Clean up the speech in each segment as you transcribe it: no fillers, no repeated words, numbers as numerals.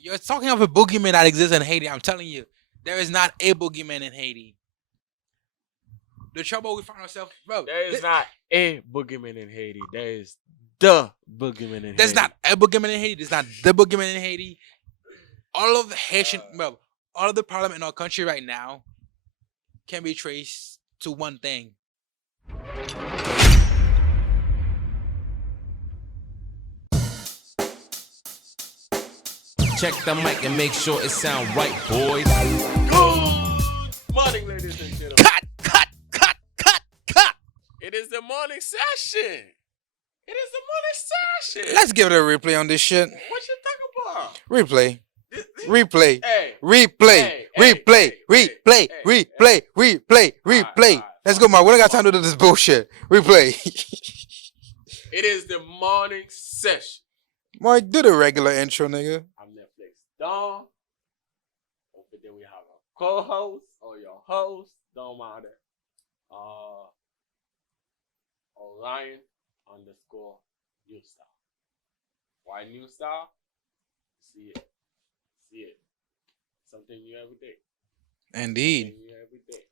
You're talking of a boogeyman that exists in Haiti. I'm telling you, there is not a boogeyman in Haiti. The trouble we find ourselves, bro. There is not a boogeyman in Haiti. There is the boogeyman in There's Haiti. not a boogeyman in Haiti. There's not the boogeyman in Haiti. All of the Haitian, bro, all of the problem in our country right now can be traced to one thing. Check the mic and make sure it sound right, boys. Good morning, ladies and gentlemen. Cut. It is the morning session. It is the morning session. Let's give it a replay on this shit. What you talking about? Replay. This- Replay. Hey. Replay. Hey, Replay. hey, Replay. hey, Replay. Replay. Replay. Alright, Let's go, man. We don't got time to do this bullshit. Replay. It is the morning session. Mark, do the regular intro, nigga. I'm NetflixDon. Over there we have a co-host or your host. Don't matter. Orion underscore new star. Why new star? See it. Something new every day. Indeed. Something new every day.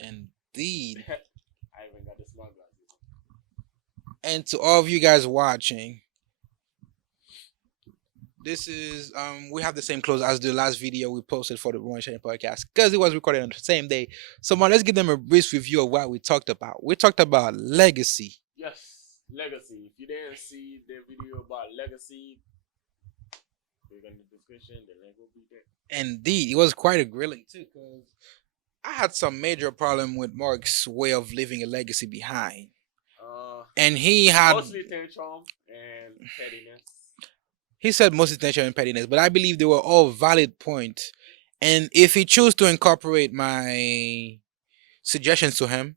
Indeed. I even got the smart glasses. And to all of you guys watching, this is we have the same clothes as the last video we posted for the One Sharing podcast because it was recorded on the same day. So man, let's give them a brief review of what we talked about. We talked about legacy. Yes, legacy. If you didn't see the video about legacy, click in the description. The link will be there. Indeed, it was quite a grilling too because I had some major problem with Mark's way of leaving a legacy behind. And he had Mostly tantrum and pettiness. he said mostly tension and pettiness, but I believe they were all valid points. And if he chose to incorporate my suggestions to him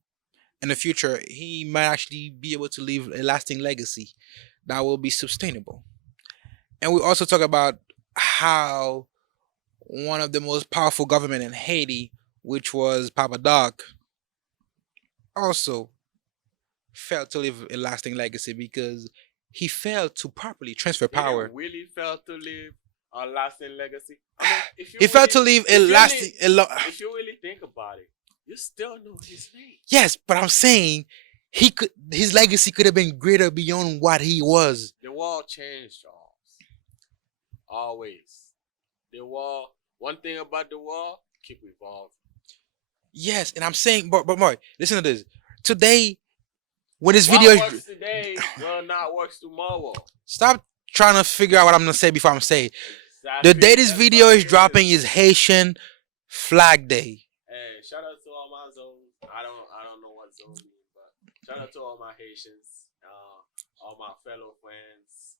in the future, he might actually be able to leave a lasting legacy that will be sustainable. And we also talk about how one of the most powerful government in Haiti, which was Papa Doc, also failed to leave a lasting legacy because he failed to properly transfer power. He really failed to leave a lasting legacy. I mean, if you He failed to leave a if you lasting. if you really think about it, you still know his name. Yes, but I'm saying his legacy could have been greater beyond what he was. The world changed, Charles. Always. The world. One thing about the world, keep evolving. Yes, and I'm saying, but Mark, listen to this. Today, when this What video works today will not work tomorrow. stop trying to figure out what I'm gonna say before I'm saying. Exactly. The day this That's video what is it dropping is Haitian Flag Day. Hey, shout out to all my zones. I don't know what zone means, but shout out to all my Haitians, all my fellow friends.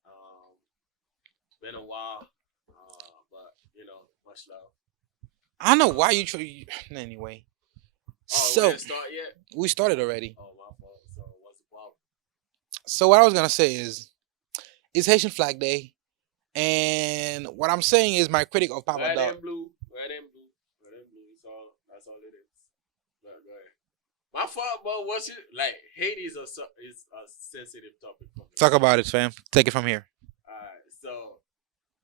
It's been a while, but you know, much love. I don't know why you anyway. Oh, So we didn't start yet? we started already. Oh, my fault. So what's the problem? So what I was gonna say is, it's Haitian Flag Day, and what I'm saying is my critic of Papa Red Doc. and blue, red and blue, red and blue. That's all it is. Go ahead. My fault, but what's it like? Haiti is a sensitive topic for me. Talk about it, fam. Take it from here. Alright, so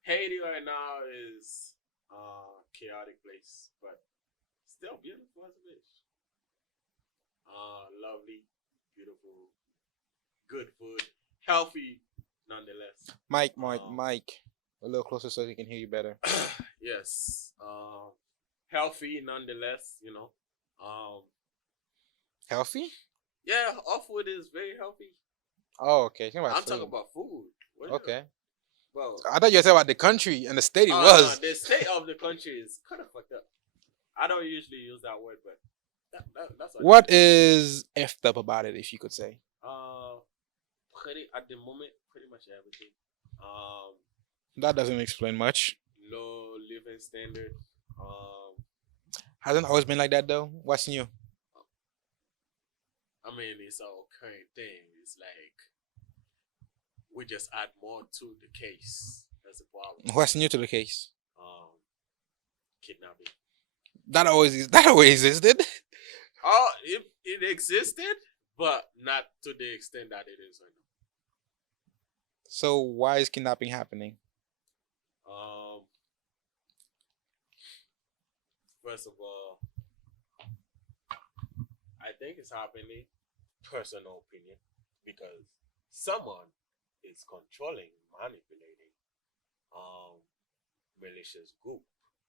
Haiti right now is chaotic place, but still beautiful as a bitch. Lovely, beautiful, good food, healthy nonetheless. Mike. A little closer so he can hear you better. Yes. Healthy nonetheless, you know. Healthy? Yeah, our food is very healthy. Oh, okay. I'm talking about food. Okay. Well, I thought you were talking about the country and the state it no, was. the state of the country is kind of fucked up. I don't usually use that word, but that's What is effed up about it, if you could say? At the moment, pretty much everything. That doesn't explain much. Low living standard. Hasn't always been like that though. What's new? I mean, it's our current thing. It's like we just add more to the case. That's the problem. What's new to the case? Kidnapping. That always existed. Oh, it existed, but not to the extent that it is right now. So why is kidnapping happening? First of all, I think it's happening. Personal opinion, because someone is controlling, manipulating um malicious group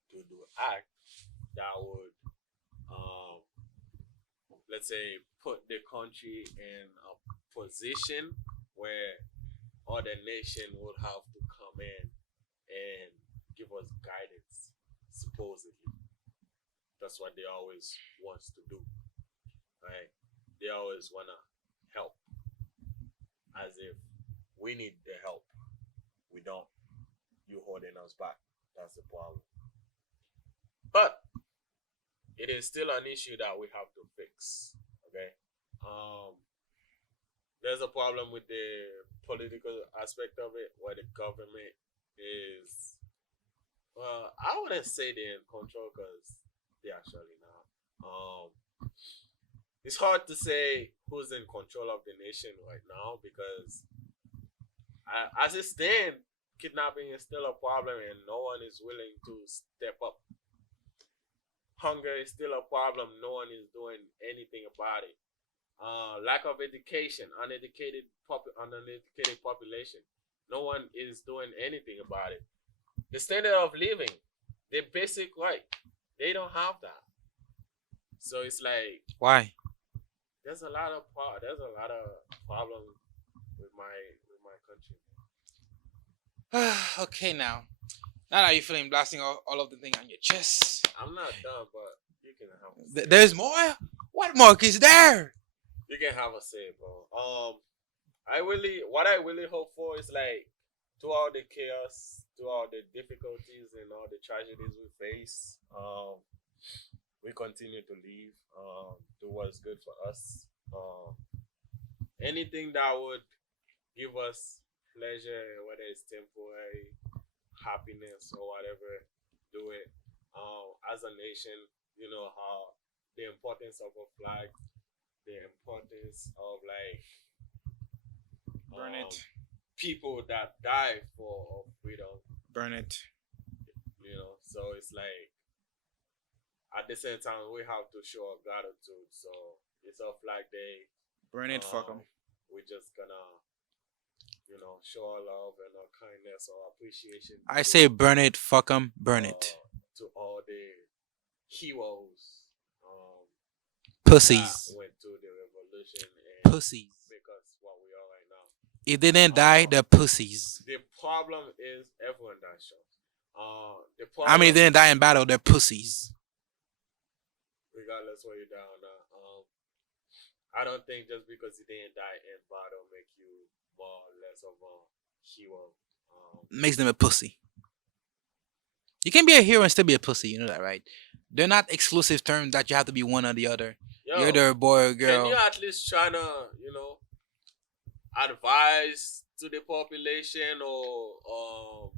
to do act that would um let's say put the country in a position where other nation would have to come in and give us guidance. Supposedly, that's what they always wants to do, right? They always wanna help, as if we need the help. We don't. You holding us back. That's the problem. But it is still an issue that we have to fix. Okay. Um, there's a problem with the political aspect of it, where the government is. Well, I wouldn't say they're in control because they actually not. It's hard to say who's in control of the nation right now because, as it stands, kidnapping is still a problem and no one is willing to step up. Hunger is still a problem. No one is doing anything about it. Lack of education, uneducated population. No one is doing anything about it. The standard of living, the basic right, they don't have that. So it's like Why? there's a lot of problem with my country. Okay, now that you're feeling blasting all of the thing on your chest, I'm not done, but you can have a say. there's more. What more is there? You can have a say, bro. What I really hope for is like throughout the chaos, throughout the difficulties and all the tragedies we face, we continue to live, do what's good for us. Anything that would give us pleasure, whether it's temporary happiness or whatever, do it. As a nation, you know how the importance of a flag, the importance of like Burn um, it. people that die for freedom, Burn it. you know. So it's like at the same time we have to show our gratitude. So it's a flag day. Burn it. Fuck them. We're just gonna, show our love and our kindness or appreciation I say burn it. Fuck them. Burn it. to all the heroes that Pussies. went through the revolution and Pussies. make us what we are right now. If they didn't die, they're pussies. The problem is everyone dies short. The I mean, problem, if they didn't die in battle, they're pussies. regardless where you die or not, I don't think just because you didn't die in battle make you more or less of a hero. Makes them a pussy. You can be a hero and still be a pussy. You know that, right? They're not exclusive terms that you have to be one or the other. You're Yo, either a boy or a can girl. you at least try to, advise to the population or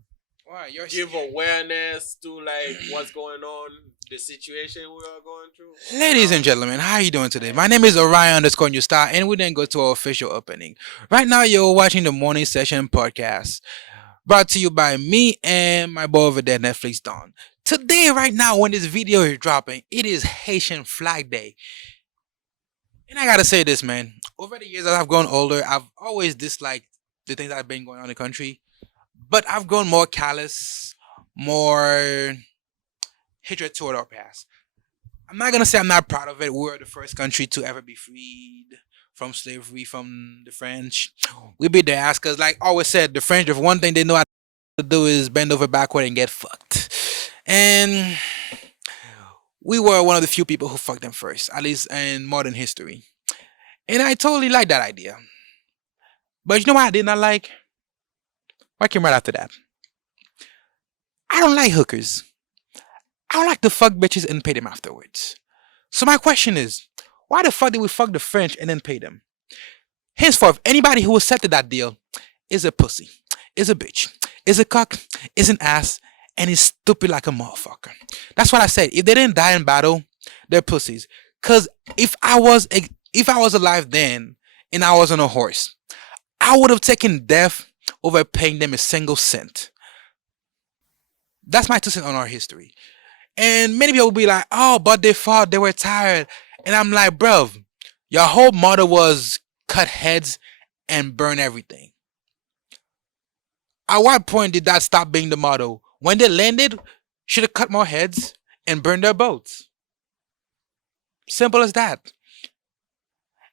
Why? You're give awareness to like what's going on, the situation we are going through? Ladies and gentlemen, how are you doing today? My name is Orion underscore New Star, and we then go to our official opening. Right now, you're watching the Morning Session podcast, brought to you by me and my boy over there, NetflixDon. Today, right now, when this video is dropping, it is Haitian Flag Day. And I gotta say this, man. Over the years as I've grown older, I've always disliked the things that have been going on in the country. But I've grown more callous, more hatred toward our past. I'm not gonna say I'm not proud of it. We were the first country to ever be freed from slavery from the French. We beat their ass because, like I always said, the French, if one thing they know how to do is bend over backward and get fucked. And we were one of the few people who fucked them first, at least in modern history. And I totally like that idea. But you know what I did not like? What came right after that? I don't like hookers. I don't like to fuck bitches and pay them afterwards. So my question is, why the fuck did we fuck the French and then pay them? Henceforth, anybody who accepted that deal is a pussy, is a bitch, is a cock, is an ass, and is stupid like a motherfucker. That's what I said. If they didn't die in battle, they're pussies. Cause if I was alive then and I was on a horse, I would have taken death over paying them a single cent. That's my 2 cents on our history. And many people will be like, "Oh, but they fought, they were tired," and I'm like, "Bro, your whole motto was cut heads and burn everything. At what point did that stop being the motto? When they landed, should have cut more heads and burned their boats. Simple as that."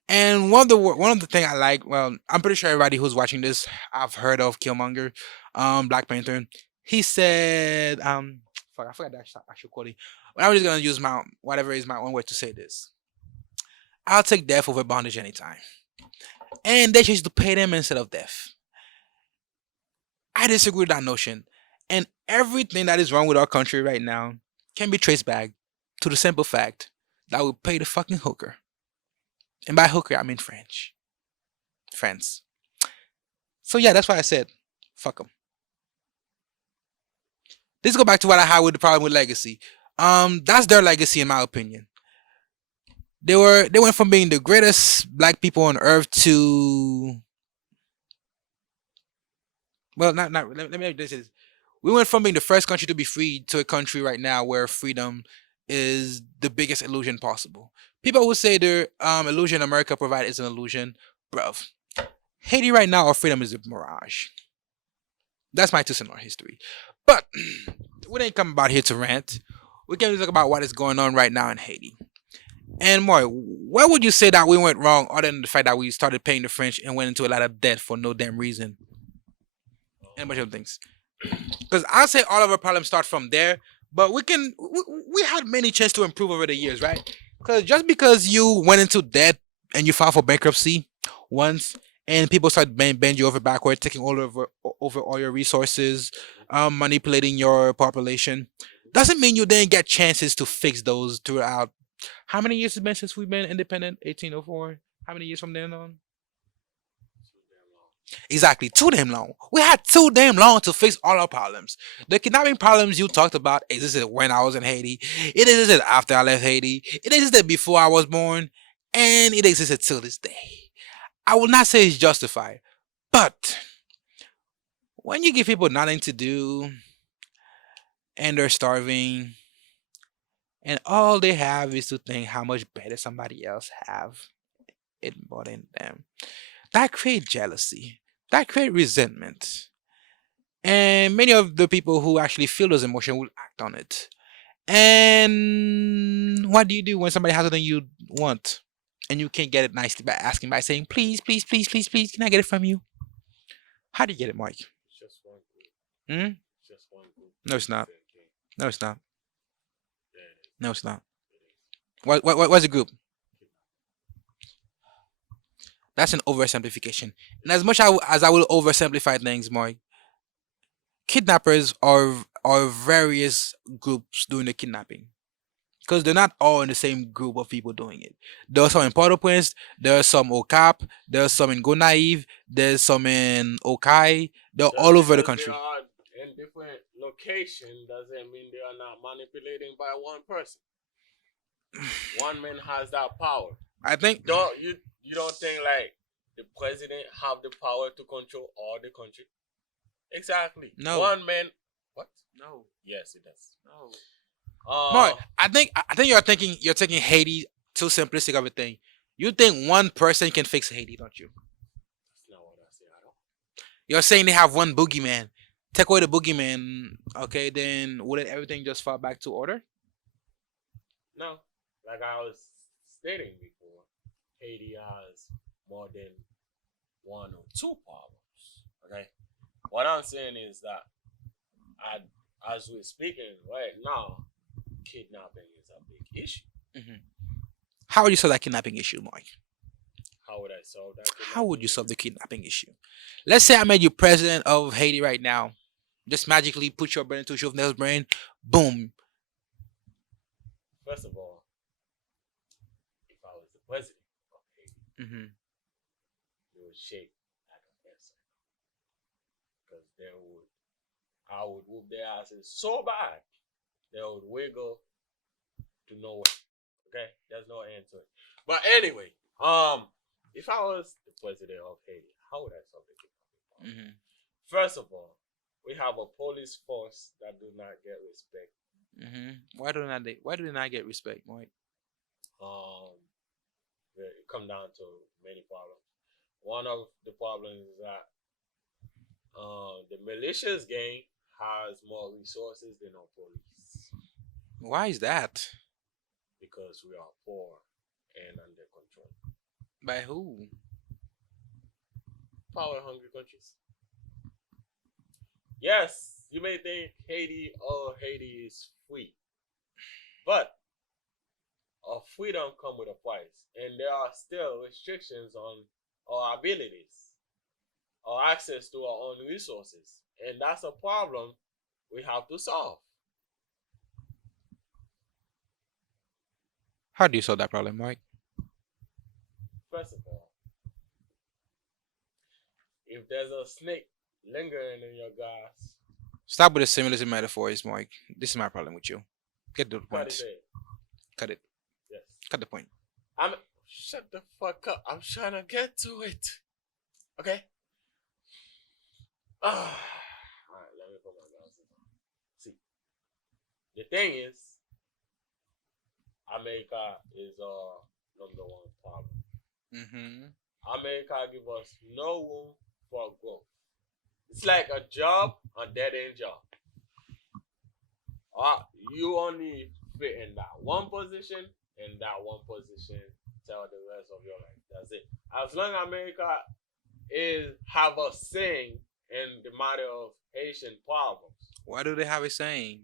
And one of the thing I like, well, I'm pretty sure everybody who's watching this, I've heard of Killmonger, Black Panther. He said, fuck, I forgot that actual quote. But I'm just gonna use my whatever is my own way to say this. I'll take death over bondage anytime, and they choose to pay them instead of death. I disagree with that notion, and everything that is wrong with our country right now can be traced back to the simple fact that we pay the fucking hooker, and by hooker I mean French, France. So yeah, that's why I said, fuck them. Let's go back to what I had with the problem with legacy. That's their legacy in my opinion. They went from being the greatest black people on earth to, well, not let me just say this. We went from being the first country to be free to a country right now where freedom is the biggest illusion possible. People would say the illusion America provides is an illusion, bruv. Haiti right now, our freedom is a mirage. That's my 2 cents on history. But we didn't come about here to rant. We came to talk about what is going on right now in Haiti. And more, where would you say that we went wrong other than the fact that we started paying the French and went into a lot of debt for no damn reason? And a bunch of things. Because I'll say all of our problems start from there, but we had many chances to improve over the years, right? Because just because you went into debt and you filed for bankruptcy once, and people start bend you over backward, taking over all your resources, manipulating your population, doesn't mean you didn't get chances to fix those throughout. How many years has it been since we've been independent? 1804. How many years from then on? Exactly, too damn long. We had too damn long to fix all our problems. The kidnapping problems you talked about existed when I was in Haiti. It existed after I left Haiti. It existed before I was born, and it existed till this day. I will not say it's justified, but when you give people nothing to do and they're starving, and all they have is to think how much better somebody else have it more than them, that create jealousy, that create resentment, and many of the people who actually feel those emotions will act on it. And what do you do when somebody has something you want and you can't get it nicely by asking, by saying, "Please, please, please, please, please, can I get it from you?" How do you get it, Mike? It's just one group. Hmm? It's just one group. No, it's not. Same thing. No, it's not. Yeah, it is. No, it's not. It is. What's the group? That's an oversimplification. And as much as I will oversimplify things, Mike, kidnappers are various groups doing the kidnapping. Because they're not all in the same group of people doing it. There are some in Port-au-Prince, there are some Okap, there are some in Gonaive, there's some in Okai. They're Just all over the because country. they are in different locations doesn't mean they are not manipulating by one person. One man has that power. I think Don't you don't think like the president have the power to control all the country? Exactly. No. One man. What? no. Yes, it does. No. Uh, Mark, I think you're taking Haiti too simplistic of a thing. You think one person can fix Haiti, don't you? that's not what I say at all. You're saying they have one boogeyman. Take away the boogeyman, okay, then wouldn't everything just fall back to order? No, like I was stating before, Haiti has more than one or two problems. Okay, what I'm saying is that as we're speaking right now, kidnapping is a big issue. How would you solve that kidnapping issue, Mike? How would I solve that? How would you solve the kidnapping issue? Let's say I made you president of Haiti right now. Just magically put your brain into Jovenel's brain. Boom. First of all, if I was the president of Haiti, Hmm. it would shake like a person because I would whoop their asses so bad they would wiggle to nowhere. Okay, there's no end to it. But anyway, if I was the president of Haiti, how would I solve the kidnapping problem? Hmm. First of all, we have a police force that do not get respect Why do they not get respect, Mike? Um, it come down to many problems. One of the problems is that the malicious gang has more resources than our police Why is that? because we are poor and under control. By who? Power hungry countries. Yes, you may think Haiti is free, but our freedom come with a price, and there are still restrictions on our abilities, our access to our own resources, and that's a problem we have to solve. How do you solve that problem, Mike? First of all, if there's a snake lingering in your grass, Stop with the symbolism metaphors, Mike. This is my problem with you. Get to the cut his point. head. Cut it. Yes. Cut the point. I'm shut the fuck up. I'm trying to get to it. Okay. Alright, let me put my glasses on. See, the thing is, America is our number one problem. America give us no room for growth. It's like a job, a dead end job. You only fit in that one position, and that one position till the rest of your life. That's it. As long as America is have a saying in the matter of Haitian problems, Why do they have a saying?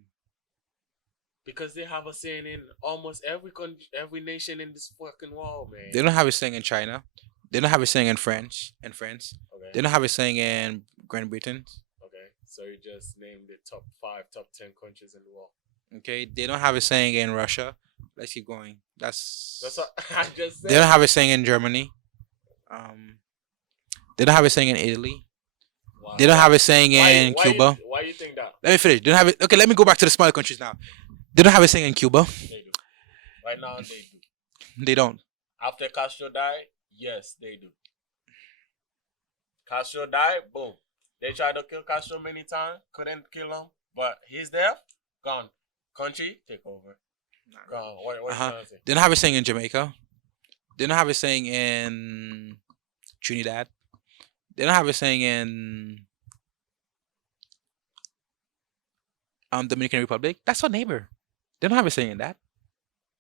because they have a saying in almost every country, every nation in this fucking world, man. They don't have a saying in China. They don't have a saying in French. In France. Okay. They don't have a saying in Great Britain. Okay. So you just named the top 5, top 10 countries in the world. Okay. They don't have a saying in Russia. Let's keep going. That's what I just said. They don't have a saying in Germany. They don't have a saying in Italy. Wow. They don't have a saying in Cuba. Why you think that? Let me finish. They don't have it. Okay, let me go back to the smaller countries now. They don't have a saying in Cuba. They do. Right now they do. They don't. After Castro died, yes, they do. Castro died, boom. They tried to kill Castro many times, couldn't kill him, but he's there, gone. Country, take over. Gone. What you trying to say? They don't have a saying in Jamaica. They don't have a saying in Trinidad. They don't have a saying in Dominican Republic. That's our neighbor. They don't have a saying in that.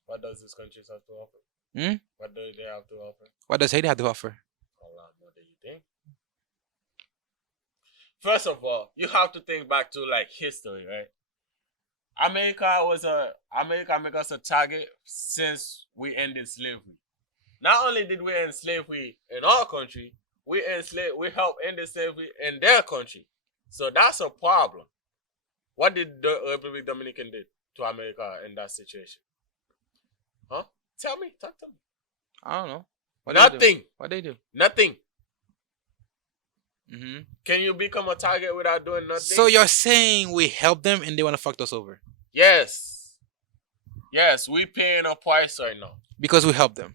What does this country have to offer? What do they have to offer? What does Haiti have to offer? A lot more than you think. First of all, you have to think back to like history, right? America make us a target since we ended slavery. Not only did we end slavery in our country, we helped end the slavery in their country. So that's a problem. What did the Republic Dominican did to America in that situation? Huh? Tell me, talk to me. I don't know. Nothing. What they do? Nothing. Can you become a target without doing nothing? So you're saying we helped them and they want to fuck us over? Yes. Yes, we paying a price right now. Because we helped them.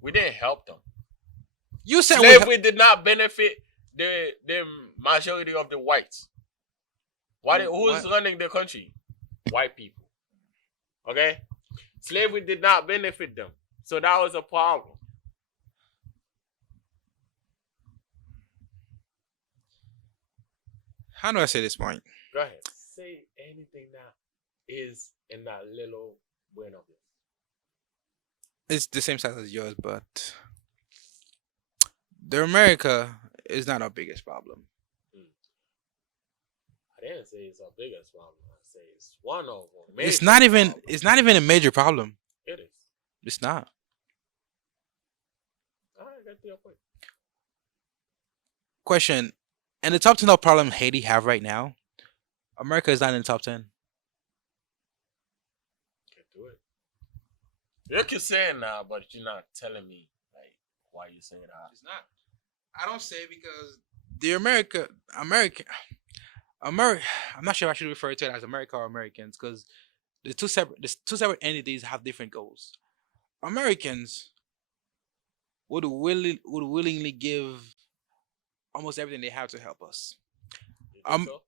We didn't help them. You said slavery did not benefit the majority of the whites. Who's running the country? White people. Okay? Slavery did not benefit them. So that was a problem. How do I say this point? Go ahead. Say anything that is in that little brain of yours. It's the same size as yours, but the America is not our biggest problem. I didn't say it's our biggest problem. I say it's one of them. It's not even a major problem. It is. It's not. Alright, get to your point. Question. In the top 10 of problem Haiti have right now, America is not in the top 10. Can't do it. You keep saying that, but you're not telling me like why you saying that. It's not. I don't say because the American. I'm not sure if I should refer to it as America or Americans because the two separate entities have different goals. Americans would willingly give almost everything they have to help us. You think so?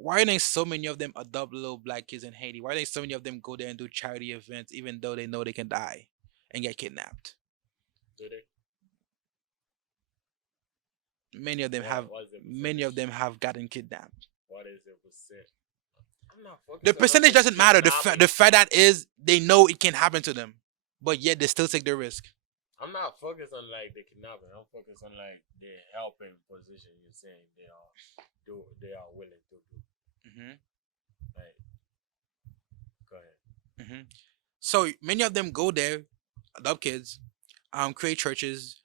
why are there so many of them adopt little black kids in Haiti? Why are there so many of them go there and do charity events even though they know they can die and get kidnapped? Do they? Many of them have What's the many of percentage? them have gotten kidnapped. What is the percent? I'm not The focused on percentage the doesn't matter. kidnapping. The fact that is they know it can happen to them, but yet they still take the risk. I'm not focused on like the kidnapping. I'm focused on like the helping position. You're saying they are willing to do. Hmm. Like, go ahead. Hmm. So many of them go there, adopt kids, create churches,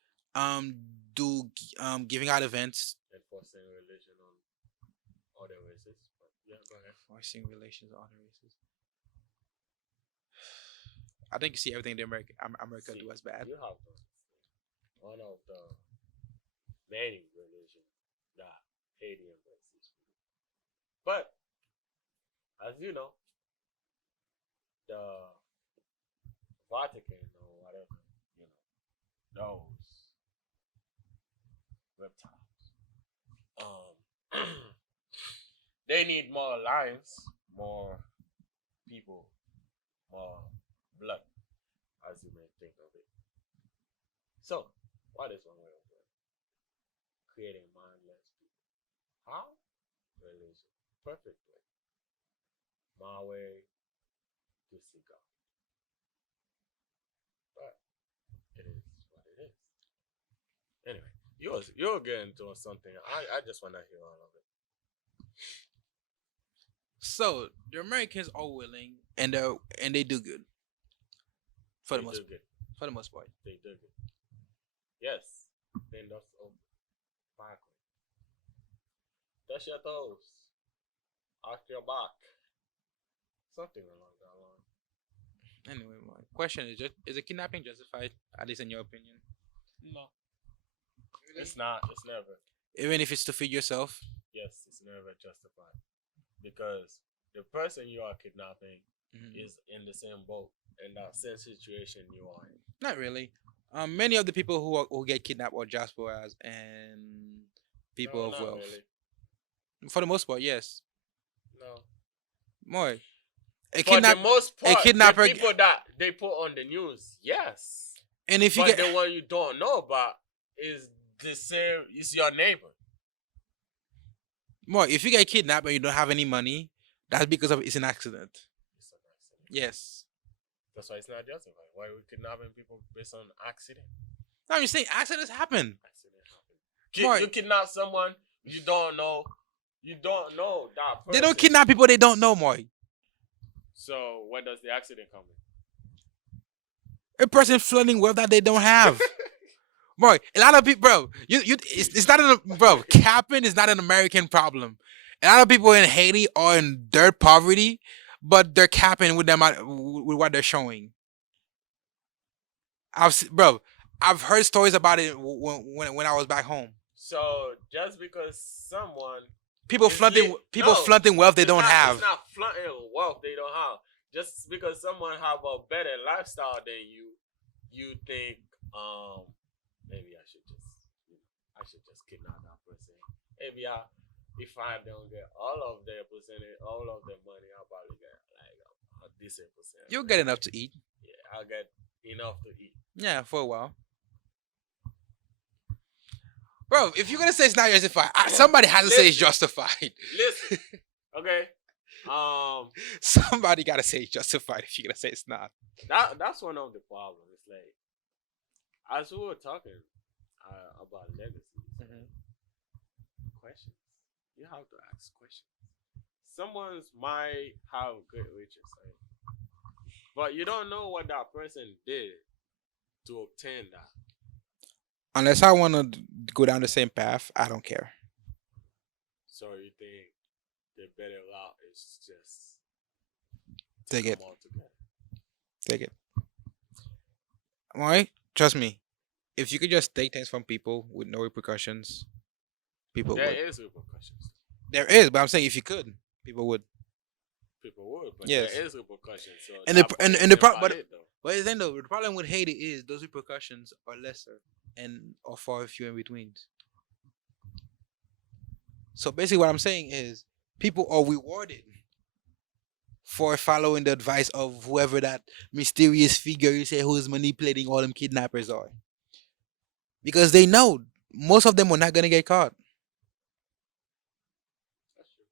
do giving out events, Enforcing religion on other races. But yeah, go ahead. forcing relations on other races. I think you see everything the America See, do as bad. you have to understand. One of the many religions that Haiti embraces. But as you know, the Vatican or whatever, you know, those reptiles. They need more lives, more people, more blood, as you may think of it. So, what is one way of doing it? Creating mindless people? How? Religion. Perfect way. My way to see God. But it is what it is. Anyway, you're getting to something. I just want to hear all of it. So the Americans are willing and they do good for the They most do good. for the most part. They do good. Yes. Then that's all. Backward. Touch your toes. Arch your back. Something along that line. Anyway, my question is: is a kidnapping justified? At least in your opinion, No. It's not. It's never. even if it's to feed yourself. Yes, it's never justified. Because the person you are kidnapping Mhm. is in the same boat, in that same situation you are in. Not really. Many of the people who get kidnapped are diasporas and people No, of not wealth. really. For the most part, yes. No. More a For the kidnap most a part, kidnapper, the people that they put on the news, yes. and if you But get the one you don't know about is the same. Is your neighbor. more, if you get kidnapped and you don't have any money, that's because of it's an accident. It's an accident. Yes. That's why it's not justified. Why are we kidnapping people based on accident? No, I'm just saying accidents happen. Accident happen. Right. You kidnap someone you don't know. You don't know that person. They don't kidnap people they don't know, more. So where does the accident come in? A person flooding wealth that they don't have. Bro, a lot of people, bro, it's not bro, capping is not an American problem. A lot of people in Haiti are in dirt poverty, but they're capping with them with what they're showing. Bro, I've heard stories about it when I was back home. So just because someone People is flaunting wealth they it's don't not, have. It's not flaunting wealth they don't have. Just because someone have a better lifestyle than you think maybe I should just kidnap that person. Maybe if I don't get all of their percentage, all of their money, I'll probably get like a decent percent. You'll get enough to eat. Yeah, I'll get enough to eat. Yeah, for a while. Bro, if you're gonna say it's not justified, somebody has to say it's justified. Listen, okay. Somebody gotta say it's justified if you're gonna say it's not. That's one of the problems. It's like as we were talking about legacies, questions. You have to ask questions. Someone's might have great riches, right? But you don't know what that person did to obtain that. Unless I want to go down the same path, I don't care. So you think the better route is just Take it. come all together. Take it. Alright? Trust me. If you could just take things from people with no repercussions, people There would. is repercussions. There is, but I'm saying if you could, people would. People would, but Yes. there is repercussions. So And that the point and the is problem, invalid, though. but then though, the problem with Haiti is those repercussions are lesser and are far few in between. So basically, what I'm saying is people are rewarded for following the advice of whoever that mysterious figure you say who is manipulating all them kidnappers are. Because they know most of them are not gonna get caught. That's true.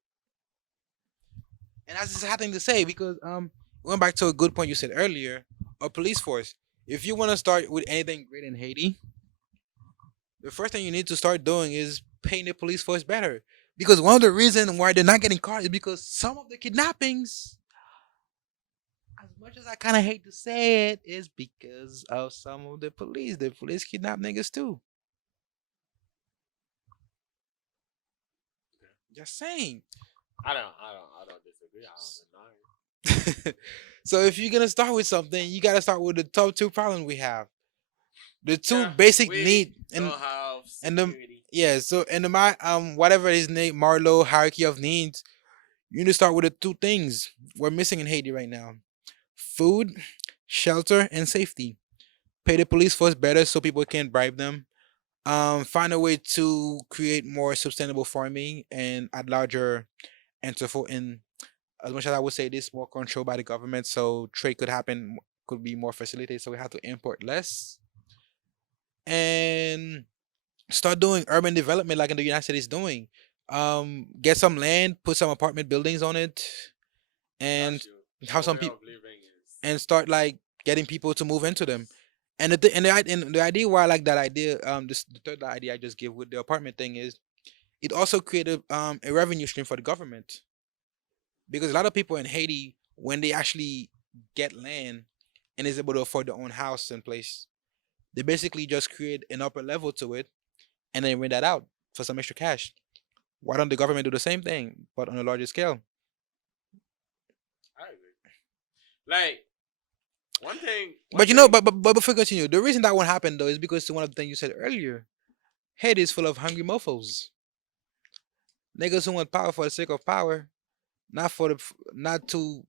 And that's just hard thing to say because going back to a good point you said earlier, a police force. If you want to start with anything great in Haiti, the first thing you need to start doing is paying the police force better. Because one of the reasons why they're not getting caught is because some of the kidnappings, as much as I kind of hate to say it, is because of some of the police. The police kidnap niggas too. Just saying. I don't disagree. I don't deny it. So if you're gonna start with something, you gotta start with the top two problems we have. The two Yeah, basic we need don't have and the security. yeah. So in the my whatever his name Marlowe hierarchy of needs, you need to start with the two things we're missing in Haiti right now: food, shelter, and safety. Pay the police force better so people can bribe them. Find a way to create more sustainable farming and at larger and so forth. And as much as I would say this, more control by the government, so trade could happen, could be more facilitated. So we have to import less and start doing urban development like in the United States doing. Get some land, put some apartment buildings on it, That's and true. have Our some way people of living is and start like getting people to move into them. And the idea why I like that idea, this the third idea I just gave with the apartment thing is it also created a revenue stream for the government because a lot of people in Haiti when they actually get land and is able to afford their own house and place, they basically just create an upper level to it and then rent that out for some extra cash. Why don't the government do the same thing but on a larger scale? I agree. Like one thing, one But you know, thing. but before we continue, the reason that won't happen though is because one of the things you said earlier. Haiti is full of hungry mofos. Niggas who want power for the sake of power, not for the not to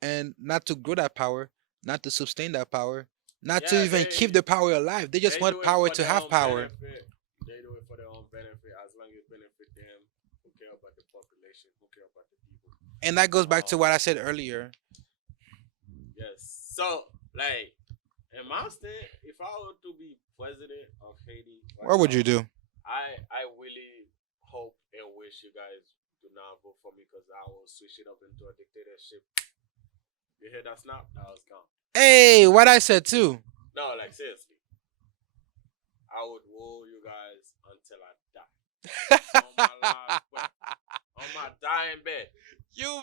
and not to grow that power, not to sustain that power, not to Yeah, even keep the power alive. They just they want do it power for to their have own power. benefit. They do it for their own benefit as long as it benefit them. Who care about the population? Who care about the people? And that goes back to Um, what I said earlier. yes. So like in my stand, if I were to be president of Haiti right What would you now, do? I really hope and wish you guys do not vote for me because I will switch it up into a dictatorship. You hear that snap? That was gone. Hey, what I said too. No, like seriously, I would rule you guys until I die. On my last breath, on my dying bed. you,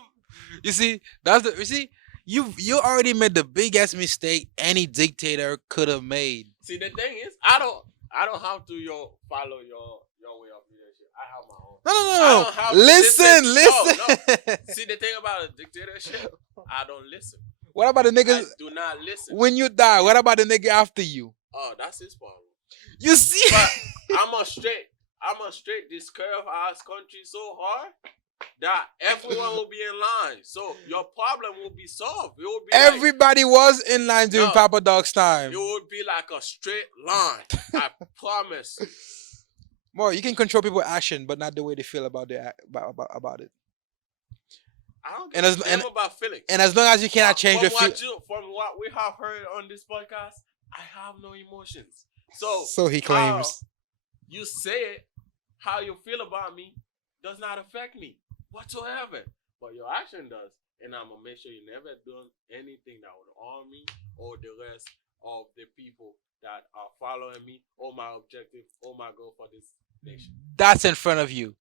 you see, that's the you see, you already made the biggest mistake any dictator could have made. See, the thing is, I don't have to follow your way of leadership. I have my own. No, no, I no, don't have no. to Listen, listen. listen. See, the thing about a dictatorship, I don't listen. What about the I niggas do not listen. when you die? What about the nigga after you? Oh, that's his problem. You see? But I'm a straight this curve ass country so hard that everyone will be in line. So your problem will be solved. It will be like, Everybody was in line during No. Papa Dog's time. it would be like a straight line. I promise. You. More, you can control people's action, but not the way they feel about about it. I don't And give as- a damn about feelings. And as long as you cannot change your feel, From what we have heard on this podcast, I have no emotions. So so he claims. you say it, how you feel about me does not affect me whatsoever. But your action does. And I'm gonna make sure you never done anything that would harm me or the rest of the people that are following me or my objective or my goal for this nation. That's in front of you.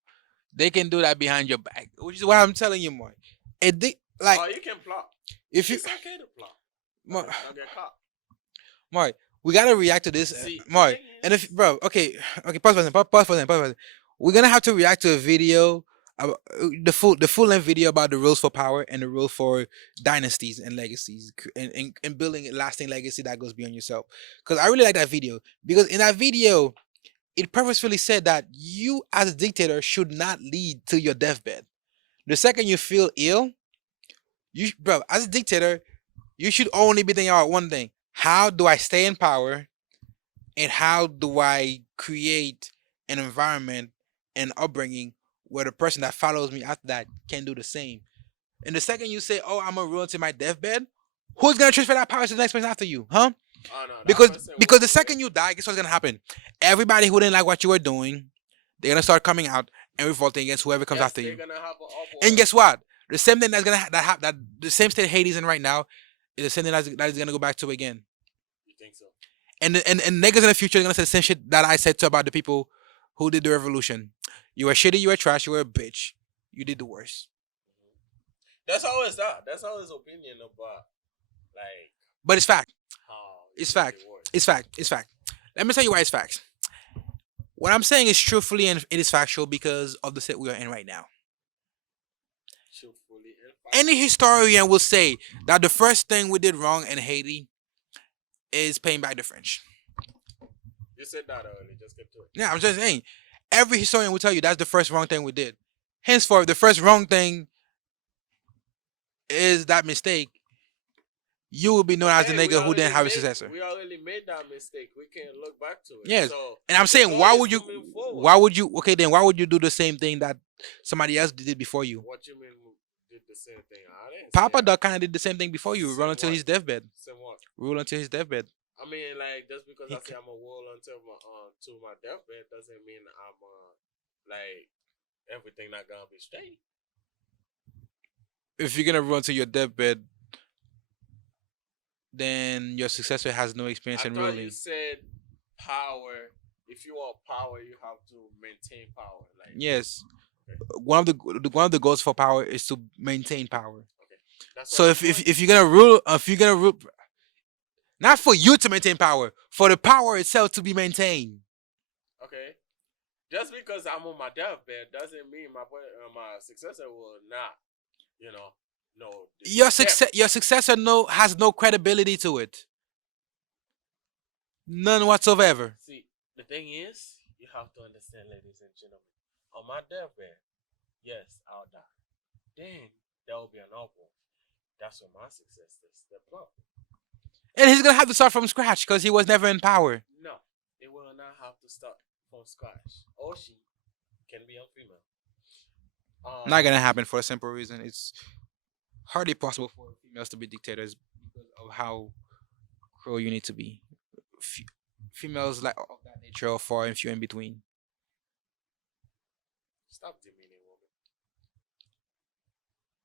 They can do that behind your back, which is why I'm telling you more. Like Or you can plot. if you, It's okay to plot. more, Don't get caught. more, we gotta react to this, See, the more. thing And is- if bro, okay, pause for a second, pause for a second, pause for a second. We're gonna have to react to a video, about, the full length video about the rules for power and the rule for dynasties and legacies and building a lasting legacy that goes beyond yourself. Because I really like that video because in that video, it purposefully said that you as a dictator should not lead to your deathbed. The second you feel ill, bro, as a dictator, you should only be thinking about one thing: how do I stay in power, and how do I create an environment and upbringing where the person that follows me after that can do the same. And the second you say, "Oh, I'm gonna rule until my deathbed," who's gonna transfer that power to the next person after you, huh? Oh no, that Because person because will the do it. second you die, guess what's gonna happen? Everybody who didn't like what you were doing, they're gonna start coming out and revolting against whoever comes Yes, after they're you. gonna have an And uproar. guess what? The same thing that's gonna that the same state Hades in right now is the same thing that is gonna go back to again. You think so? And niggas in the future are gonna say the same shit that I said to about the people who did the revolution. You were shitty, you were trash, you were a bitch. You did the worst. That's always that. That's always opinion about like But it's fact. how you It's did fact. the work. It's fact. It's fact. Let me tell you why it's facts. What I'm saying is truthfully and it is factual because of the state we are in right now. Truthfully and Any factually. historian will say that the first thing we did wrong in Haiti is paying back the French. You said that earlier. Just get to it. Yeah, I'm just saying. Every historian will tell you that's the first wrong thing we did. Henceforth, the first wrong thing is that mistake. You will be known as the Hey, nigga who didn't have a successor. we already made that mistake. We can't look back to it. Yes. So And I'm the saying, goal why is would to you? move forward. Why would you? Okay, then why would you do the same thing that somebody else did before you? What you mean we did the same thing? I didn't Papa say Doc kind of did the same thing before you. Same Run until what? his deathbed. Same what? Rule until his deathbed. I mean, like just because He I say I'm a wall until my to my deathbed doesn't mean I'm like everything not gonna be straight. If you're gonna run to your deathbed, then your successor has no experience I in thought you ruling. said power. If you want power, you have to maintain power. Like Yes, okay, one of the goals for power is to maintain power. okay. That's So what I'm if you're gonna rule, if you're gonna rule, not for you to maintain power, for the power itself to be maintained. okay. Just because I'm on my deathbed doesn't mean my successor will not, you know, disrespect. Your successor has no credibility to it, none whatsoever. See, the thing is, you have to understand, ladies and gentlemen, on my deathbed, yes, I'll die. Then there will be an uproar. That's when my successor step up. And he's gonna have to start from scratch because he was never in power. No, they will not have to start from scratch. Or she can be a female. Not gonna happen for a simple reason. It's hardly possible for females to be dictators because of how cruel you need to be. F- Females like of that nature are far and few in between. Stop demeaning women.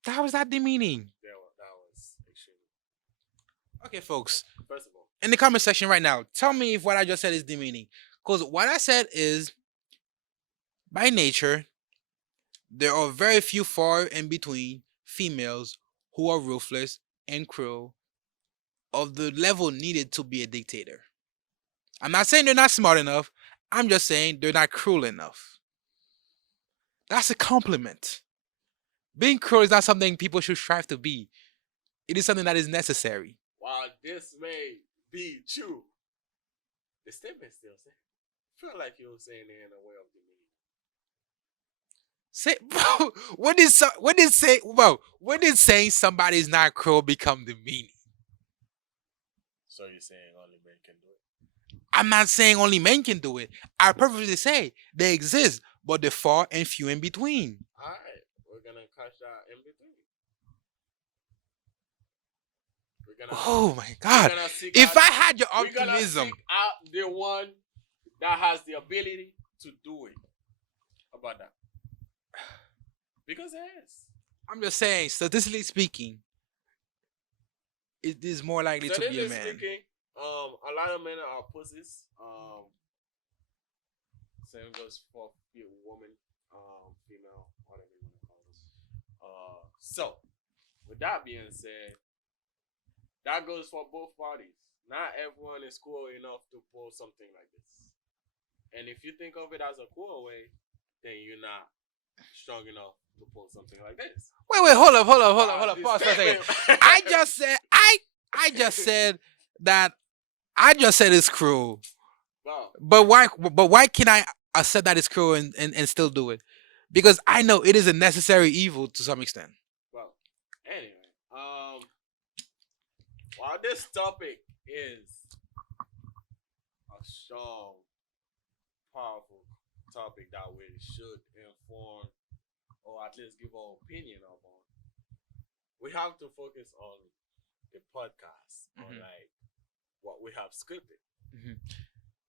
That was not demeaning. That was extremely. Okay, folks, First of all, in the comment section right now, tell me if what I just said is demeaning. Because what I said is, by nature, there are very few far in between females who are ruthless and cruel of the level needed to be a dictator. I'm not saying they're not smart enough. I'm just saying they're not cruel enough. That's a compliment. Being cruel is not something people should strive to be. It is something that is necessary. while this may be true, the statement still says. Feel like you're saying it in a way of demeaning. Say, bro, when did saying somebody's not cruel become demeaning? So you're saying only men can do it? I'm not saying only men can do it. I purposely say they exist, but they're far and few in between. Alright, we're gonna catch that in between. We're gonna Oh my we're God! gonna seek If out, I had your we're gonna optimism, seek out the one that has the ability to do it. How about that? Because there is. I'm just saying, statistically speaking, it is more likely So to this be a is man. speaking, a lot of men are pussies. Same goes for woman, female, whatever you want to call them. So with that being said, that goes for both parties. Not everyone is cool enough to pull something like this. And if you think of it as a cool way, then you're not strong enough to pull something like this. Wait, hold up. This Pause for a second. statement- I just said that I just said it's cruel. Well, But why can I accept that it's cruel and still do it? Because I know it is a necessary evil to some extent. well. Anyway, while this topic is a strong, powerful topic that we should inform or at least give our opinion upon, we have to focus on the podcast, on Mhm. like what we have scripted. Mhm.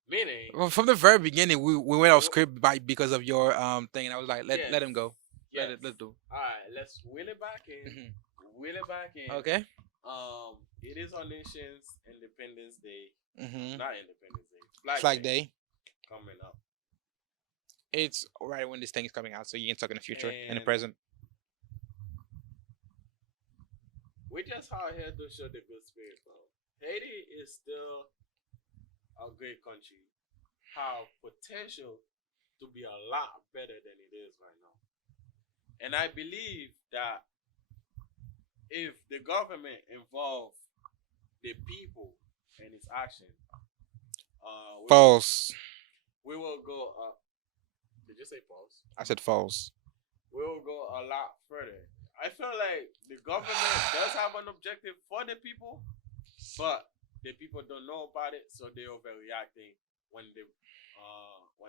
Meaning, Well, from the very beginning, we went off w- script by because of your thing, and I was like, yes, let him go, yes. let's do. All right, let's wheel it back in. Mhm. Wheel it back in. Okay. It is our nation's Independence Day, Mhm. not Independence Day, Flag Flag Day Day. coming up, It's right when this thing is coming out, so you can talk in the future and the and present. we just out here to show the good spirit, bro. Haiti is still a great country, have potential to be a lot better than it is right now. And I believe that if the government involve the people in its action, False. we will go. Did you say false? I said false. We will go a lot further. I feel like the government does have an objective for the people, but the people don't know about it, so they overreacting when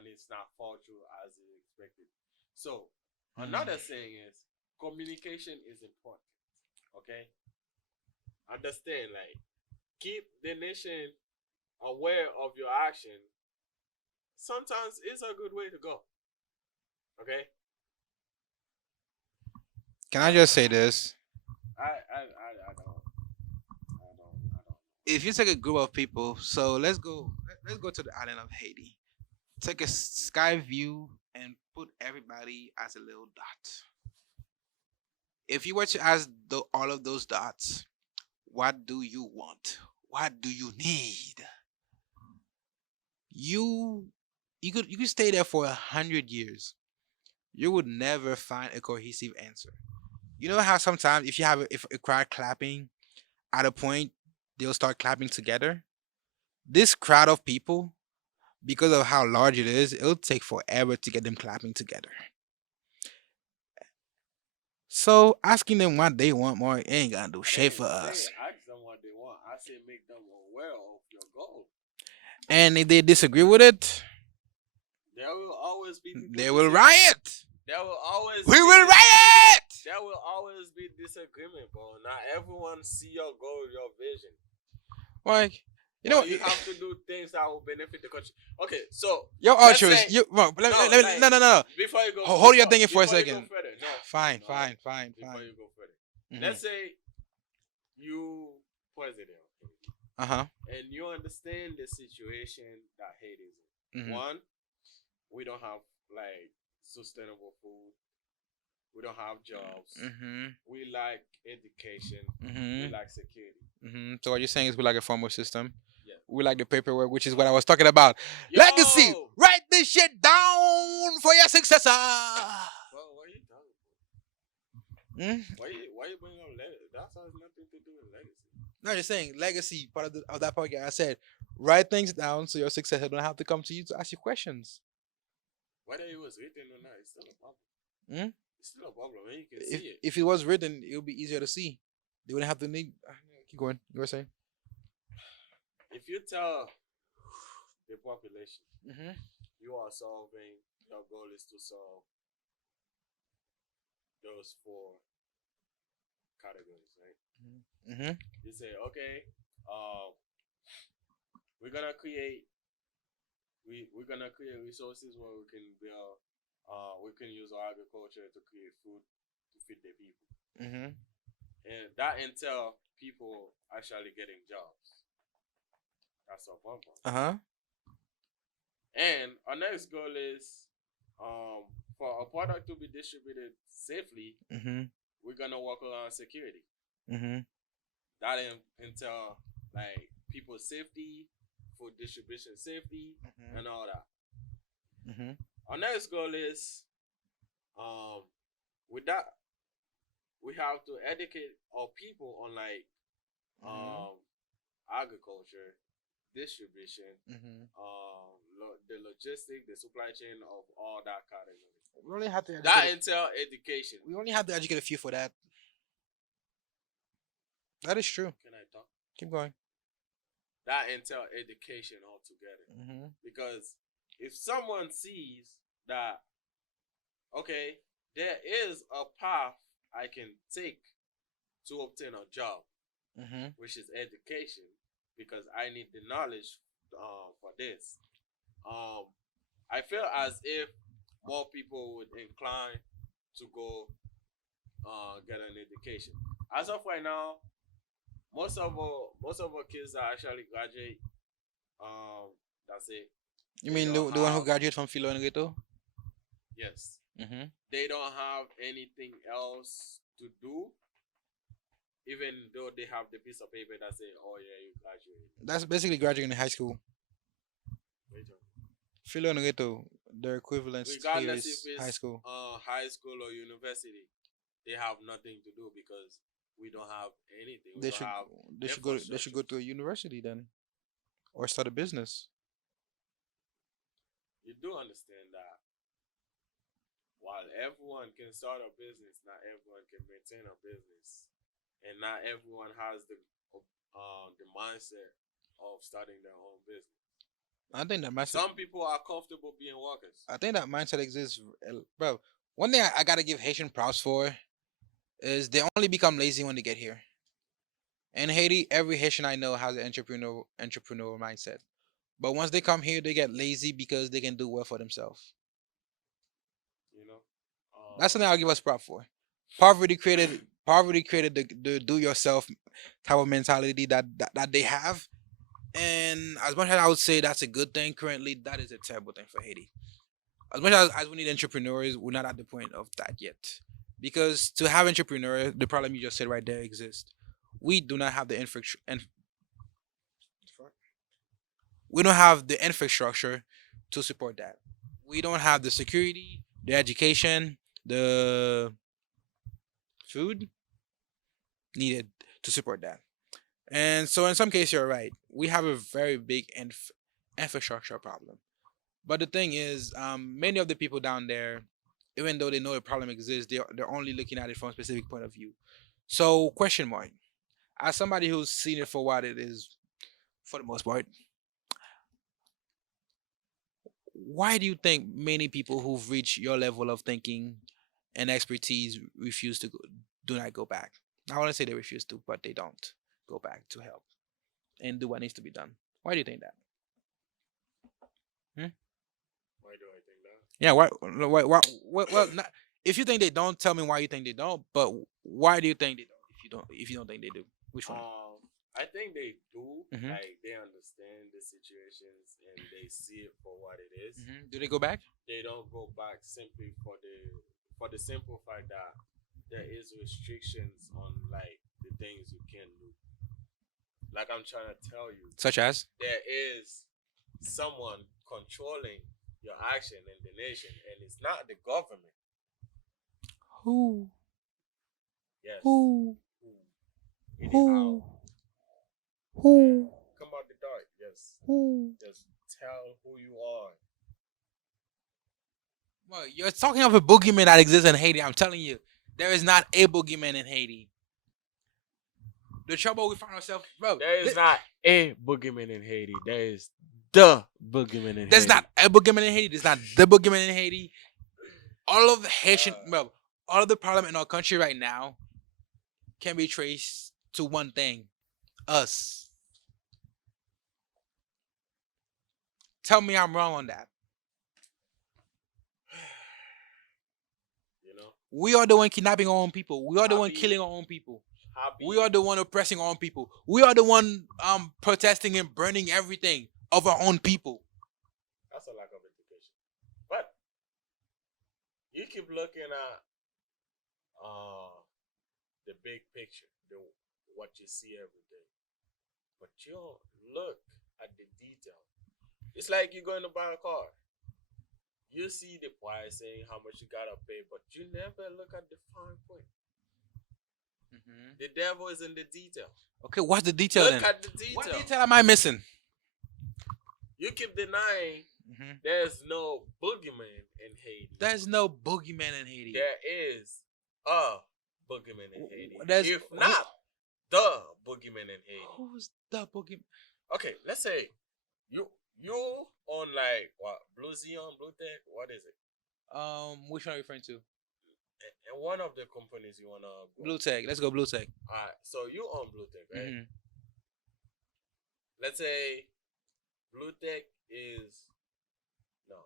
it's not fall through as expected. So another saying is communication is important. Okay, understand, like, keep the nation aware of your action. Sometimes it's a good way to go. Okay, Can I just say this? I don't. If you take a group of people, so let's go to the island of Haiti. Take a sky view and put everybody as a little dot. If you were to ask all of those dots, what do you want? What do you need? You you could stay there for 100 years. You would never find a cohesive answer. You know how sometimes if you have if a crowd clapping at a point, they'll start clapping together. This crowd of people, because of how large it is, it'll take forever to get them clapping together. So asking them what they want more ain't gonna do I shit didn't for say us. ask them what they want. I said make them aware of your goal. And if they disagree with it, There will always be people. they will riot. There will always. We be will riot. There will always be disagreement, bro. Not everyone see your goal, your vision. Like, You have to do things that will benefit the country. Okay, so your let's ultras. say- No. before you go, Hold your thinking for a before you go second. further, no, Fine. before you go further, Mhm. let's say you president, Uh-huh. and you understand the situation that Haiti is in. Mhm. One, we don't have like sustainable food. We don't have jobs. Mhm. We lack education. We Mhm. lack security. Mhm. So what you're saying is we like a formal system. Yeah. We like the paperwork, which is what I was talking about. Yo! Legacy. Write this shit down for your successor. Bro, what are you talking about? Hmm? Why you bring up legacy? That has nothing to do with legacy. No, you're saying legacy part of that podcast. I said write things down so your successor don't have to come to you to ask you questions. Whether it was written or not, it's still a problem. Hmm? It's still a problem, and you can see it. If it was written, it would be easier to see. They wouldn't have to need. Keep going. You were saying. If you tell the population Mm-hmm. you are solving, your goal is to solve those four categories, right? Mm-hmm. You say, okay, we're gonna create we're gonna create resources where we can build we can use our agriculture to create food to feed the people. Mm-hmm. And that entail people actually getting jobs. That's our one point. Uh-huh. And our next goal is for a product to be distributed safely, Mm-hmm. we're gonna work around security. Mm-hmm. That entail like people's safety, food distribution safety, Mm-hmm. and all that. Mm-hmm. Our next goal is with that we have to educate our people on like agriculture, distribution, Mm-hmm. the logistic, the supply chain of all that category. We only have to. That entail education. We only have to educate a few for that. That is true. Can I talk? Keep going. That entail education altogether. Mm-hmm. Because if someone sees that, okay, there is a path I can take to obtain a job, Mm-hmm. which is education, because I need the knowledge for this. Um, I feel as if more people would incline to go get an education. As of right now, most of our kids that actually graduate, that's it. You They mean don't the one who have graduated from Philo and Ghetto? yes, Mm-hmm. they don't have anything else to do, even though they have the piece of paper that say, "Oh yeah, you graduated." That's basically graduating in high school. Philo and Ghetto, their equivalence here Regardless if is high it's school. high school or university, they have nothing to do because we don't have anything. We They don't should have they should go infrastructure. to a university then, or start a business. You do understand that while everyone can start a business, not everyone can maintain a business, and not everyone has the mindset of starting their own business. I think that mindset. Some people are comfortable being workers. I think that mindset exists, bro. One thing I gotta give Haitian props for is they only become lazy when they get here. In Haiti, every Haitian I know has an entrepreneur mindset. But once they come here, they get lazy because they can do well for themselves. You know, That's um, something I'll give us prop for. Poverty created the do yourself type of mentality that they have. And as much as I would say that's a good thing currently, that is a terrible thing for Haiti. As much as we need entrepreneurs, we're not at the point of that yet. Because to have entrepreneurs, the problem you just said right there exists. We do not have the infrastructure, and we don't have the infrastructure to support that. We don't have the security, the education, the food needed to support that. And so, in some cases, you're right. We have a very big infrastructure problem. But the thing is, many of the people down there, even though they know a problem exists, they're only looking at it from a specific point of view. So, question mark. As somebody who's seen it for what it is, for the most part, why do you think many people who've reached your level of thinking and expertise refuse to go, do not go back? I want to say they refuse to, but they don't go back to help and do what needs to be done. Why do you think that? Hmm? why do I think that? Yeah, well, not, if you think they don't, tell me why you think they don't. But why do you think they don't? If you don't think they do, which one? I think they do. Hmm. Like they understand the situations and they see it for what it is. Do they go back? They don't go back simply for the simple fact that there is restrictions on like the things you can do. Like I'm trying to tell you, Such as? there is someone controlling your action in the nation, and it's not the government. Who? Yes. Who? Who? In the Who? owl. Who? Come out the dark. Yes. Who? Just tell who you are. Well, you're talking of a boogeyman that exists in Haiti. I'm telling you, there is not a boogeyman in Haiti. The trouble we find ourselves, bro. There is not a boogeyman in Haiti. There is the boogeyman in There's Haiti. not a boogeyman in Haiti. There's not the boogeyman in Haiti. All of the Haitian, bro, all of the problem in our country right now can be traced to one thing: us. Tell me I'm wrong on that. You know, We are the one kidnapping our own people. We are the one Happy- killing our own people. happy. We are the one oppressing our own people. We are the one protesting and burning everything of our own people. That's a lack of education. But you keep looking at the big picture, the what you see every day. But you don't look at the detail. It's like you're going to buy a car. You see the pricing, how much you gotta pay, but you never look at the fine point. The devil is in the detail. Okay, what's the detail Look then? at the detail. What detail am I missing? You keep denying there's no boogeyman in Haiti. There's no boogeyman in Haiti. There is a boogeyman in Haiti. There's- if not the boogeyman in Haiti. Who's the boogeyman? Okay, let's say you on like what Blue Xeon, Blue Tech, what is it? Which one are you referring to? And one of the companies you wanna go. Blue Tech. Let's go Blue Tech. All right. So you own Blue Tech, right? Hmm. Let's say Blue Tech is no.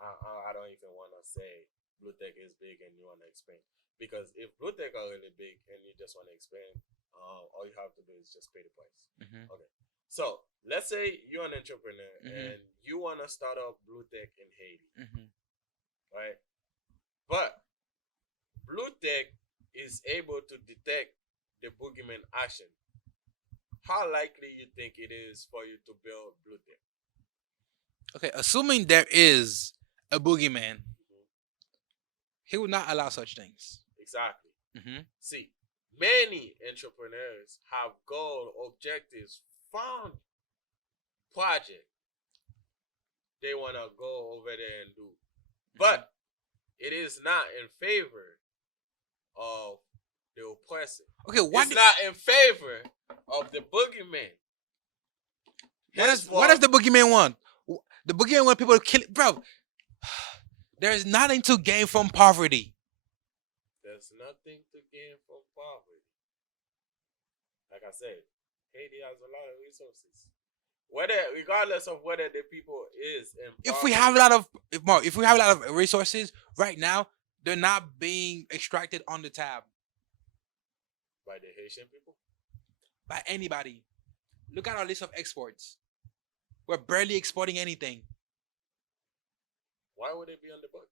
I don't even wanna say Blue Tech is big and you wanna expand because if Blue Tech are really big and you just wanna expand, all you have to do is just pay the price. Hmm. Okay. So let's say you're an entrepreneur Mhm. and you wanna start up Blue Tech in Haiti, Hmm. right? But Blue Tech is able to detect the boogeyman action. How likely you think it is for you to build Blue Tech? Okay, assuming there is a boogeyman, Mhm. he would not allow such things. Exactly. Hmm. See, many entrepreneurs have goal objectives, found project they want to go over there and do, but it is not in favor of the oppressor. Okay, It's not in favor of the boogeyman. what does the boogeyman want? The boogeyman want people to kill it, bro. There is nothing to gain from poverty. There's nothing to gain from poverty. Like I said, Haiti has a lot of resources. Whether, regardless of whether the people is in poverty, If we have a lot of Mark, if we have a lot of resources right now, they're not being extracted on the tab by the Haitian people, by anybody. Look at our list of exports. We're barely exporting anything. why would it be on the book?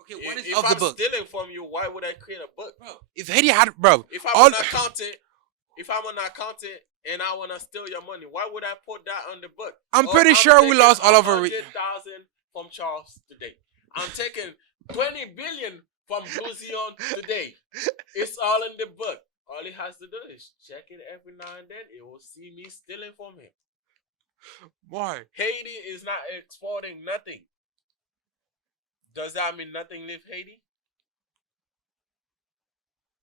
Okay, what is If of the I'm book? stealing from you, why would I create a book? Bro, if Haiti had, bro, If I'm all an accountant, and I wanna steal your money, why would I put that on the book? I'm pretty sure we taking lost all of our. 100,000 from Charles today. I'm taking 20 billion from Bluzion today. It's all in the book. All he has to do is check it every now and then. It will see me stealing from him. Why? Haiti is not exporting nothing. Does that mean nothing leave Haiti?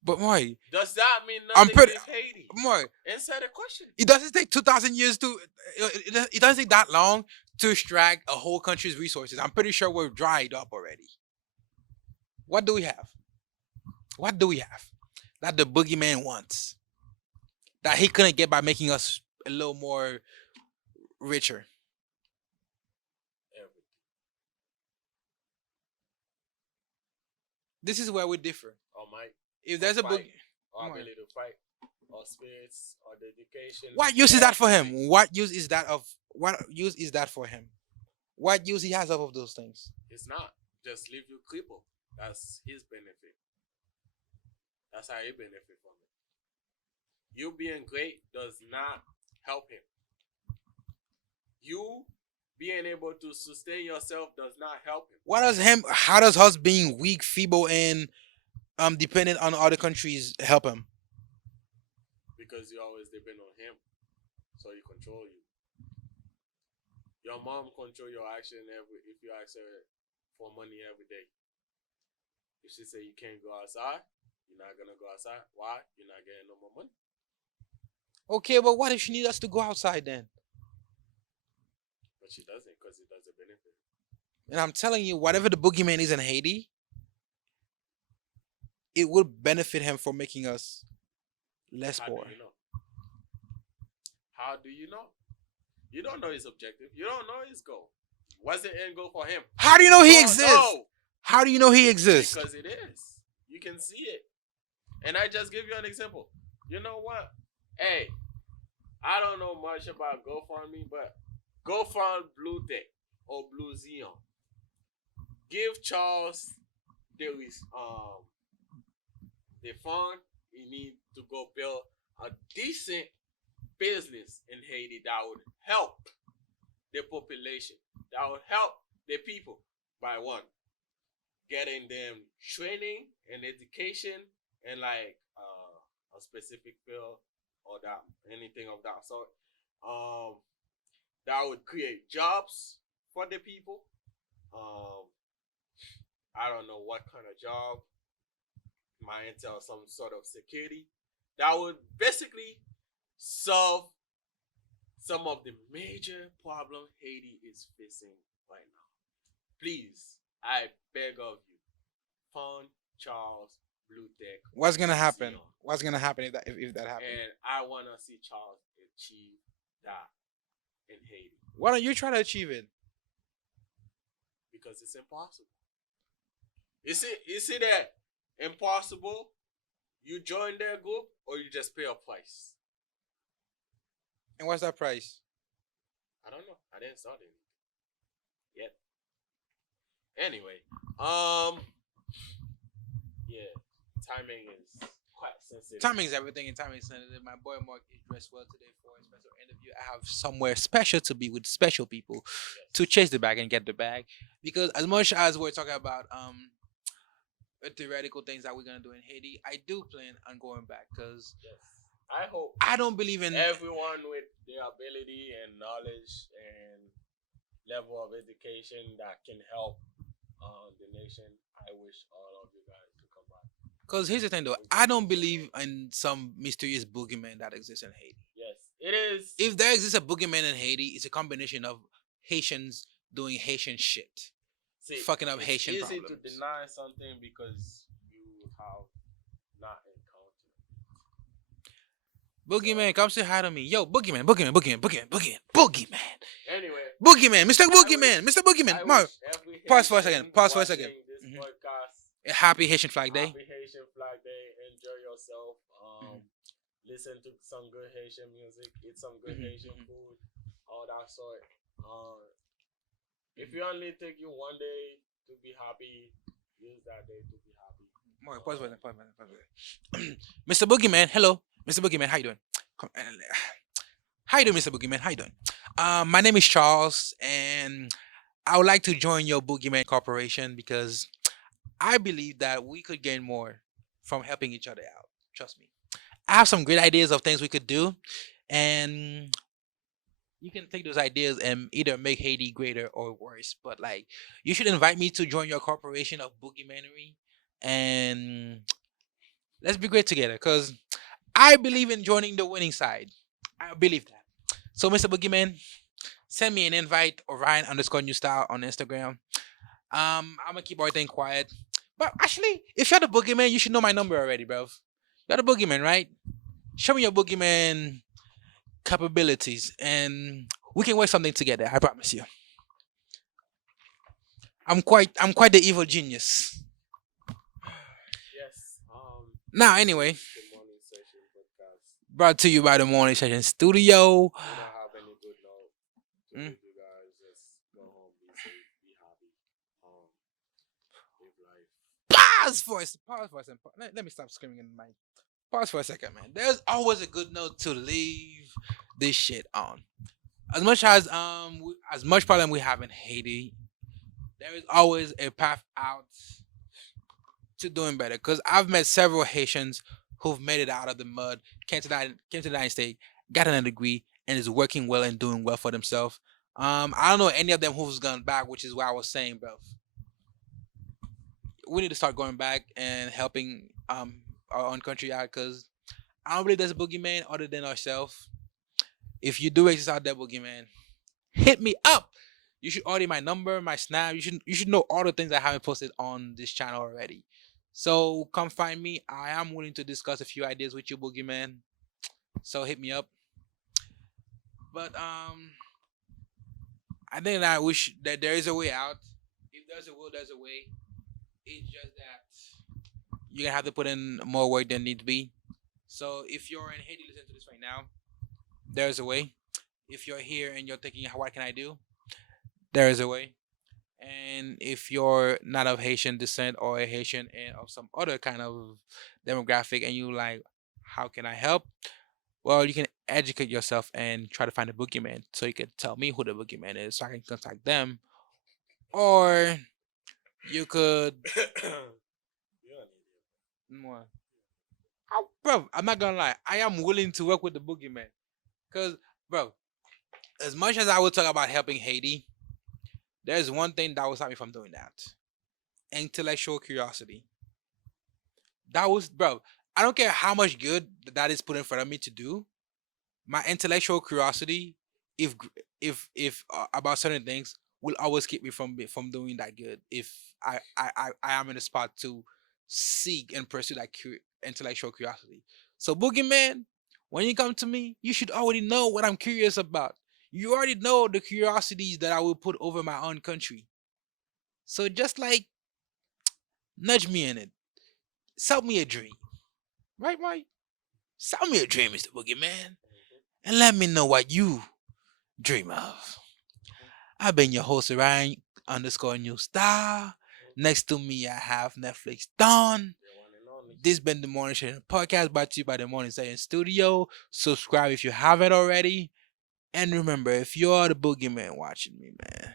But why? Does that mean I'm nothing pretty. leave Haiti? Why? Answer the question. It doesn't take 2,000 years to. It doesn't take that long to extract a whole country's resources. I'm pretty sure we're dried up already. What do we have? What do we have that the boogeyman wants that he couldn't get by making us a little more richer? Everything. This is where we differ. Or might. If there's a book, Or Come on. ability to fight. Or spirits. Or dedication. what use is or that for him? activity. What use is that of? What use is that for him? What use he has of those things? It's not. Just leave you crippled. That's his benefit. That's how he benefit from it. You being great does not help him. You being able to sustain yourself does not help him. What does him? How does us being weak, feeble, and dependent on other countries help him? Because you always depend on him. So he control you. Your mom control your action if you ask her for money every day. If she say you can't go outside, you're not gonna go outside. Why? You're not getting no more money. Okay, but what if she needs us to go outside then? But she doesn't because it doesn't benefit. And I'm telling you, whatever the boogeyman is in Haiti, it will benefit him for making us less How poor. do you know? How do you know? You don't know his objective. You don't know his goal. What's the end goal for him? How do you know he You don't exists? know. How do you know he exists? Because it is. You can see it. And I just give you an example. You know what? Hey, I don't know much about GoFundMe, but GoFund Blue Tech or Blue Xeon. Give Charles the fund he need to go build a decent business in Haiti that would help the population, that would help the people by one, getting them training and education and like a specific field or that anything of that sort. That would create jobs for the people. I don't know what kind of job might entail some sort of security that would basically solve some of the major problem Haiti is facing right now. Please, I beg of you, found Charles Blue Tech What's gonna happen? Sion. What's gonna happen if that happens? And I want to see Charles achieve that in Haiti Why don't you try to achieve it? because it's impossible. You see that impossible? You join their group or you just pay a price. And what's that price? I don't know. I didn't start it yet. Anyway, yeah, timing is quite sensitive. Timing is everything, and timing is sensitive. My boy Mark is dressed well today for a special interview. I have somewhere special to be with special people to chase the bag and get the bag. Because as much as we're talking about theoretical things that we're gonna do in Haiti, I do plan on going back because Yes, I hope I don't believe in everyone with their ability and knowledge and level of education that can help the nation. I wish all of you guys to come back. because here's the thing though, I don't believe in some mysterious boogeyman that exists in Haiti. Yes, it is. If there exists a boogeyman in Haiti, it's a combination of Haitians doing Haitian shit. See, fucking up it's Haitian easy problems. to deny something because you have not encountered. Boogeyman, come say hi to me. Yo, Boogeyman, Boogeyman, Boogeyman, Boogeyman, Boogeyman, Boogeyman. Anyway, Boogeyman, Mr. Boogeyman, wish- Mr. Boogeyman. I Mark, wish every pause for a Haitian second, pause for a second. watching This Mhm. podcast, a happy Haitian Flag Day. Happy Haitian Flag Day. Enjoy yourself. Listen to some good Haitian music. Eat some good Haitian food. All that sort. If you only take you one day to be happy, use that day to be happy. Mark, pause for a second, pause for a second. Mr. Boogeyman, hello. Mr. Boogeyman, how you doing? How you doing, Mr. Boogeyman? How you doing? My name is Charles, and I would like to join your Boogeyman Corporation because I believe that we could gain more from helping each other out. Trust me. I have some great ideas of things we could do, and you can take those ideas and either make Haiti greater or worse. But like, you should invite me to join your corporation of Boogeymanery, and let's be great together. Cause I believe in joining the winning side. I believe that. So, Mr. Boogeyman, send me an invite, Orion underscore new style on Instagram. I'm gonna keep everything quiet. But actually, if you're the Boogeyman, you should know my number already, bro. You're the Boogeyman, right? Show me your Boogeyman capabilities, and we can work something together. I promise you. I'm quite the evil genius. Yes. Now, anyway, Good morning session podcast. brought to you by the Morning Session Studio. We don't have any good note to Mm. leave you guys. Just go home, be safe, be happy. Live life. Pause for a second. Let me stop screaming in the mic. Pause for a second, man. There's always a good note to leave this shit on. As as much problem we have in Haiti, there is always a path out to doing better. Cause I've met several Haitians who've made it out of the mud, came to the United States, got a degree, and is working well and doing well for themselves. I don't know any of them who's gone back, which is what I was saying, bro. We need to start going back and helping our own country out because I don't believe there's a boogeyman other than ourselves. If you do exist out there, boogeyman, hit me up. You should order my number, my snap. You should know all the things I haven't posted on this channel already. So come find me. I am willing to discuss a few ideas with you, boogeyman. So hit me up. But I think that I wish that there is a way out. If there's a will, there's a way. It's just that you're gonna have to put in more work than need to be. So if you're in Haiti, listen to this right now. There's a way. If you're here and you're thinking, what can I do? There is a way. And if you're not of Haitian descent or a Haitian and of some other kind of demographic, and you like, how can I help? Well, you can educate yourself and try to find a boogeyman, so you can tell me who the boogeyman is, so I can contact them. Or you could, You're an idiot. Mwah. Bro, I'm not gonna lie. I am willing to work with the boogeyman, cause, bro, as much as I would talk about helping Haiti, there's one thing that will stop me from doing that: intellectual curiosity. That was, bro. I don't care how much good that is put in front of me to do. My intellectual curiosity, if about certain things, will always keep me from doing that good. If I am in a spot to seek and pursue that intellectual curiosity. So Boogeyman, when you come to me, you should already know what I'm curious about. You already know the curiosities that I will put over my own country. So just like nudge me in it. Sell me a dream. Right, right? Sell me a dream, Mr. Boogeyman. And let me know what you dream of. I've been your host, Ryan underscore new star. Next to me, I have Netflix Don. The one and only. This been the Morning Session podcast brought to you by the Morning Session Studio. Subscribe if you haven't already. And remember, if you're the boogeyman watching me, man,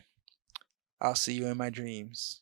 I'll see you in my dreams.